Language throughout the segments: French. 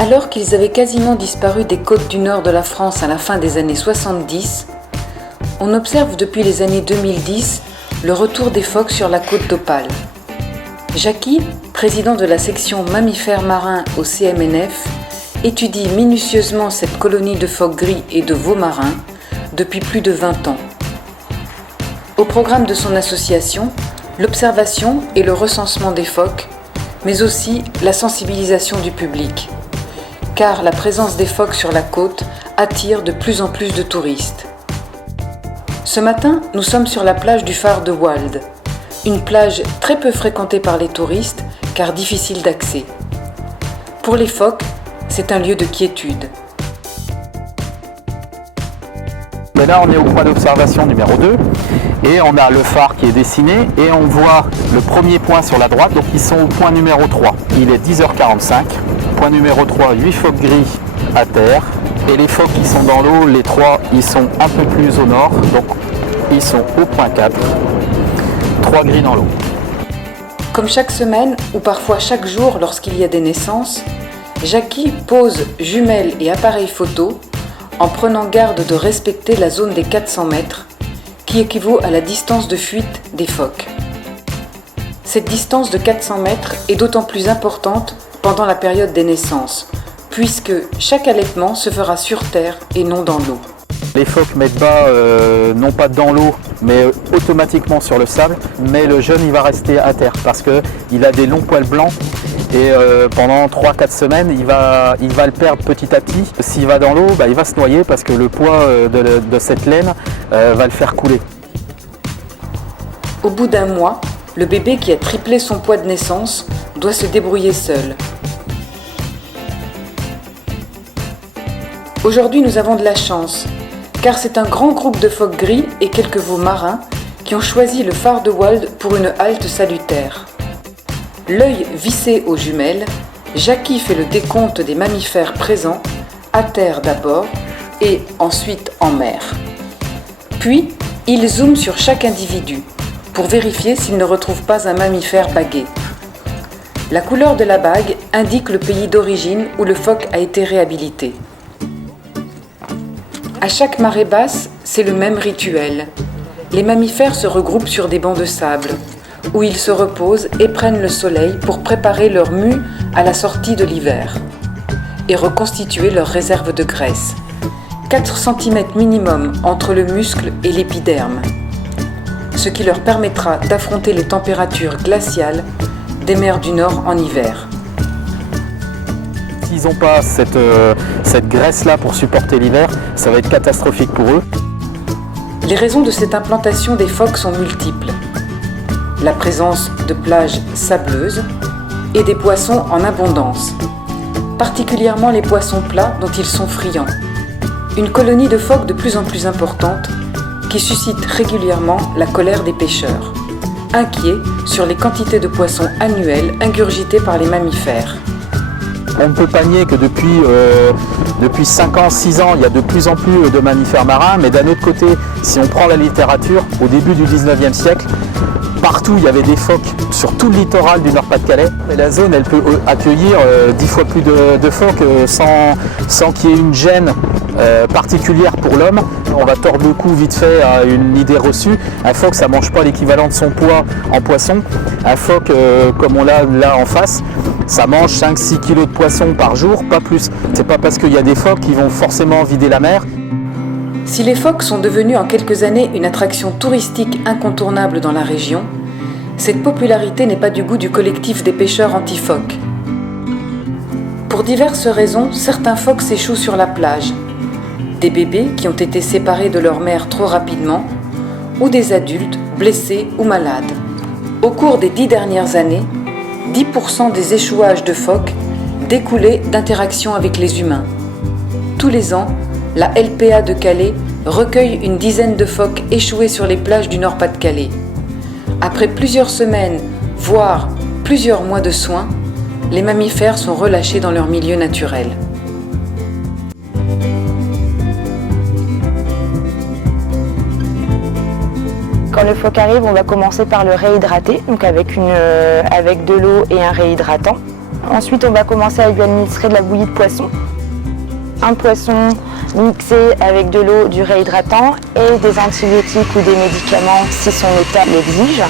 Alors qu'ils avaient quasiment disparu des côtes du nord de la France à la fin des années 70, on observe depuis les années 2010 le retour des phoques sur la côte d'Opale. Jackie, président de la section mammifères marins au CMNF, étudie minutieusement cette colonie de phoques gris et de veaux marins depuis plus de 20 ans. Au programme de son association, l'observation et le recensement des phoques, mais aussi la sensibilisation du public. Car la présence des phoques sur la côte attire de plus en plus de touristes. Ce matin, nous sommes sur la plage du phare de Walde, une plage très peu fréquentée par les touristes car difficile d'accès. Pour les phoques, c'est un lieu de quiétude. Mais là, on est au point d'observation numéro 2 et on a le phare qui est dessiné et on voit le premier point sur la droite, donc ils sont au point numéro 3. Il est 10h45. Point numéro 3, 8 phoques gris à terre. Et les phoques qui sont dans l'eau, les 3, ils sont un peu plus au nord, donc ils sont au point 4. 3 gris dans l'eau. Comme chaque semaine, ou parfois chaque jour lorsqu'il y a des naissances, Jackie pose jumelles et appareils photo en prenant garde de respecter la zone des 400 mètres, qui équivaut à la distance de fuite des phoques. Cette distance de 400 mètres est d'autant plus importante pendant la période des naissances, puisque chaque allaitement se fera sur terre et non dans l'eau. Les phoques mettent bas, non pas dans l'eau, mais automatiquement sur le sable, mais le jeune il va rester à terre parce qu'il a des longs poils blancs et pendant 3-4 semaines il va le perdre petit à petit. S'il va dans l'eau, il va se noyer parce que le poids de cette laine va le faire couler. Au bout d'un mois, le bébé qui a triplé son poids de naissance doit se débrouiller seul. Aujourd'hui, nous avons de la chance, car c'est un grand groupe de phoques gris et quelques veaux marins qui ont choisi le phare de Walde pour une halte salutaire. L'œil vissé aux jumelles, Jackie fait le décompte des mammifères présents, à terre d'abord et ensuite en mer. Puis, il zoome sur chaque individu pour vérifier s'il ne retrouve pas un mammifère bagué. La couleur de la bague indique le pays d'origine où le phoque a été réhabilité. À chaque marée basse, c'est le même rituel. Les mammifères se regroupent sur des bancs de sable, où ils se reposent et prennent le soleil pour préparer leur mue à la sortie de l'hiver et reconstituer leur réserve de graisse. 4 cm minimum entre le muscle et l'épiderme, ce qui leur permettra d'affronter les températures glaciales des mers du Nord en hiver. S'ils n'ont pas cette graisse-là pour supporter l'hiver, ça va être catastrophique pour eux. Les raisons de cette implantation des phoques sont multiples. La présence de plages sableuses et des poissons en abondance, particulièrement les poissons plats dont ils sont friands. Une colonie de phoques de plus en plus importante qui suscite régulièrement la colère des pêcheurs, inquiets sur les quantités de poissons annuelles ingurgitées par les mammifères. On ne peut pas nier que depuis 5 ans, 6 ans, il y a de plus en plus de mammifères marins, mais d'un autre côté, si on prend la littérature, au début du 19e siècle, partout il y avait des phoques sur tout le littoral du Nord-Pas-de-Calais. Et la zone, elle peut accueillir 10 fois plus de phoques sans qu'il y ait une gêne particulière pour l'homme. On va tordre le cou vite fait à une idée reçue. Un phoque, ça ne mange pas l'équivalent de son poids en poisson. Un phoque, comme on l'a là en face, ça mange 5-6 kg de poisson par jour, pas plus. C'est pas parce qu'il y a des phoques qui vont forcément vider la mer. Si les phoques sont devenus en quelques années une attraction touristique incontournable dans la région, cette popularité n'est pas du goût du collectif des pêcheurs anti-phoques. Pour diverses raisons, certains phoques s'échouent sur la plage. Des bébés qui ont été séparés de leur mère trop rapidement, ou des adultes blessés ou malades. Au cours des 10 dernières années, 10% des échouages de phoques découlaient d'interactions avec les humains. Tous les ans, la LPA de Calais recueille une dizaine de phoques échoués sur les plages du Nord-Pas-de-Calais. Après plusieurs semaines, voire plusieurs mois de soins, les mammifères sont relâchés dans leur milieu naturel. Quand le phoque arrive, on va commencer par le réhydrater, donc avec de l'eau et un réhydratant. Ensuite, on va commencer à lui administrer de la bouillie de poisson. Un poisson mixé avec de l'eau, du réhydratant et des antibiotiques ou des médicaments si son état l'exige.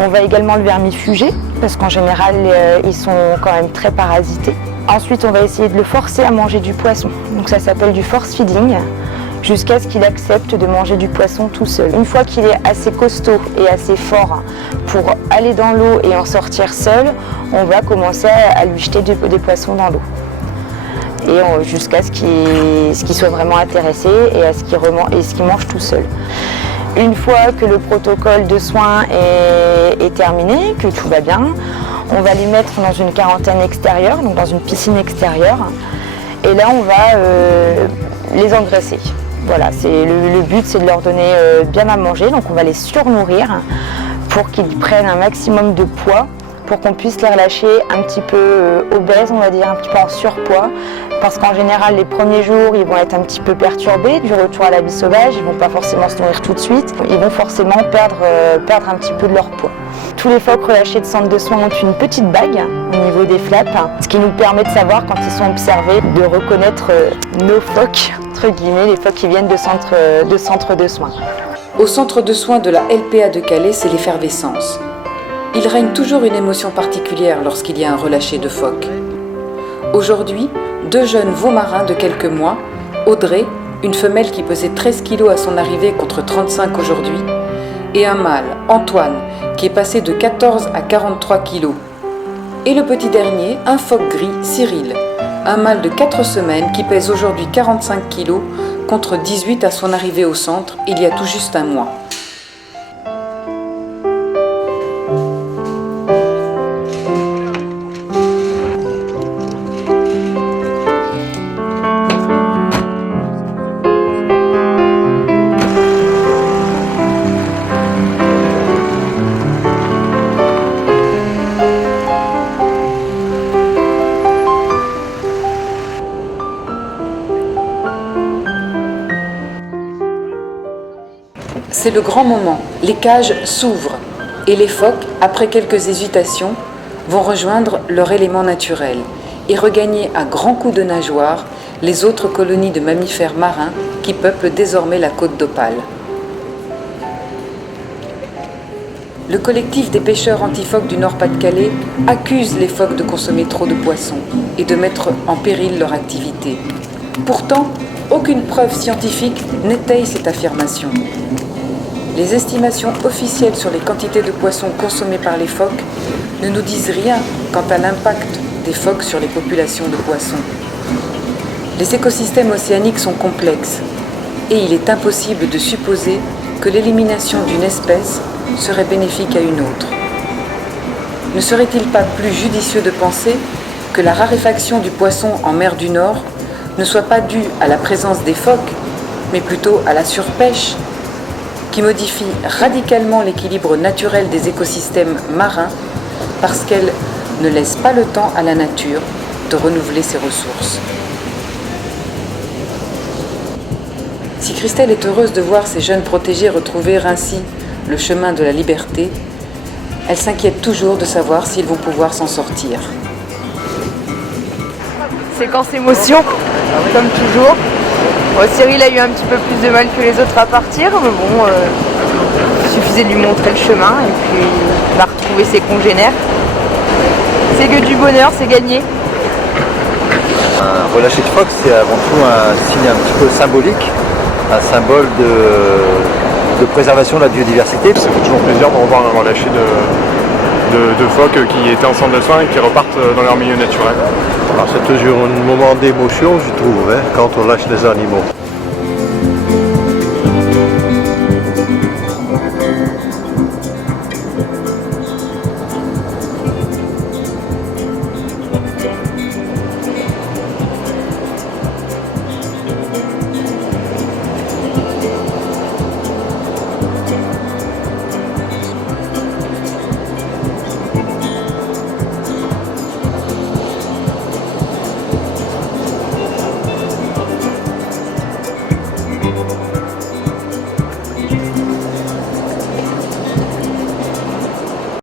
On va également le vermifuger parce qu'en général ils sont quand même très parasités. Ensuite on va essayer de le forcer à manger du poisson, donc ça s'appelle du force feeding, jusqu'à ce qu'il accepte de manger du poisson tout seul. Une fois qu'il est assez costaud et assez fort pour aller dans l'eau et en sortir seul, on va commencer à lui jeter des poissons dans l'eau. Et jusqu'à ce qu'il soit vraiment intéressé et à ce qu'il mange tout seul. Une fois que le protocole de soins est terminé, que tout va bien, on va les mettre dans une quarantaine extérieure, donc dans une piscine extérieure. Et là, on va les engraisser. Voilà, le but, c'est de leur donner bien à manger. Donc, on va les surnourrir pour qu'ils prennent un maximum de poids, pour qu'on puisse les relâcher un petit peu obèses, on va dire, un petit peu en surpoids. Parce qu'en général, les premiers jours, ils vont être un petit peu perturbés du retour à la vie sauvage. Ils ne vont pas forcément se nourrir tout de suite. Ils vont forcément perdre un petit peu de leur poids. Tous les phoques relâchés de centre de soins ont une petite bague au niveau des flaps, ce qui nous permet de savoir, quand ils sont observés, de reconnaître nos phoques, entre guillemets, les phoques qui viennent de centre de soins. Au centre de soins de la LPA de Calais, c'est l'effervescence. Il règne toujours une émotion particulière lorsqu'il y a un relâché de phoques. Aujourd'hui, 2 jeunes veaux marins de quelques mois, Audrey, une femelle qui pesait 13 kg à son arrivée contre 35 aujourd'hui, et un mâle, Antoine, qui est passé de 14 à 43 kg. Et le petit dernier, un phoque gris, Cyril, un mâle de 4 semaines qui pèse aujourd'hui 45 kg contre 18 à son arrivée au centre il y a tout juste un mois. C'est le grand moment, les cages s'ouvrent et les phoques, après quelques hésitations, vont rejoindre leur élément naturel et regagner à grands coups de nageoire les autres colonies de mammifères marins qui peuplent désormais la côte d'Opale. Le collectif des pêcheurs anti-phoques du Nord-Pas-de-Calais accuse les phoques de consommer trop de poissons et de mettre en péril leur activité. Pourtant, aucune preuve scientifique n'étaye cette affirmation. Les estimations officielles sur les quantités de poissons consommées par les phoques ne nous disent rien quant à l'impact des phoques sur les populations de poissons. Les écosystèmes océaniques sont complexes et il est impossible de supposer que l'élimination d'une espèce serait bénéfique à une autre. Ne serait-il pas plus judicieux de penser que la raréfaction du poisson en mer du Nord ne soit pas due à la présence des phoques, mais plutôt à la surpêche, qui modifie radicalement l'équilibre naturel des écosystèmes marins parce qu'elle ne laisse pas le temps à la nature de renouveler ses ressources. Si Christelle est heureuse de voir ses jeunes protégés retrouver ainsi le chemin de la liberté, elle s'inquiète toujours de savoir s'ils vont pouvoir s'en sortir. Séquence émotion, comme toujours. Bon, Cyril a eu un petit peu plus de mal que les autres à partir, mais bon, il suffisait de lui montrer le chemin et puis il va retrouver ses congénères. C'est que du bonheur, c'est gagné. Un relâché de phoque, c'est avant tout un signe un petit peu symbolique, un symbole de préservation de la biodiversité. Ça fait toujours plaisir de revoir un relâché de phoques qui étaient en centre de soins et qui repartent dans leur milieu naturel. Alors c'est toujours un moment d'émotion, je trouve, quand on lâche les animaux.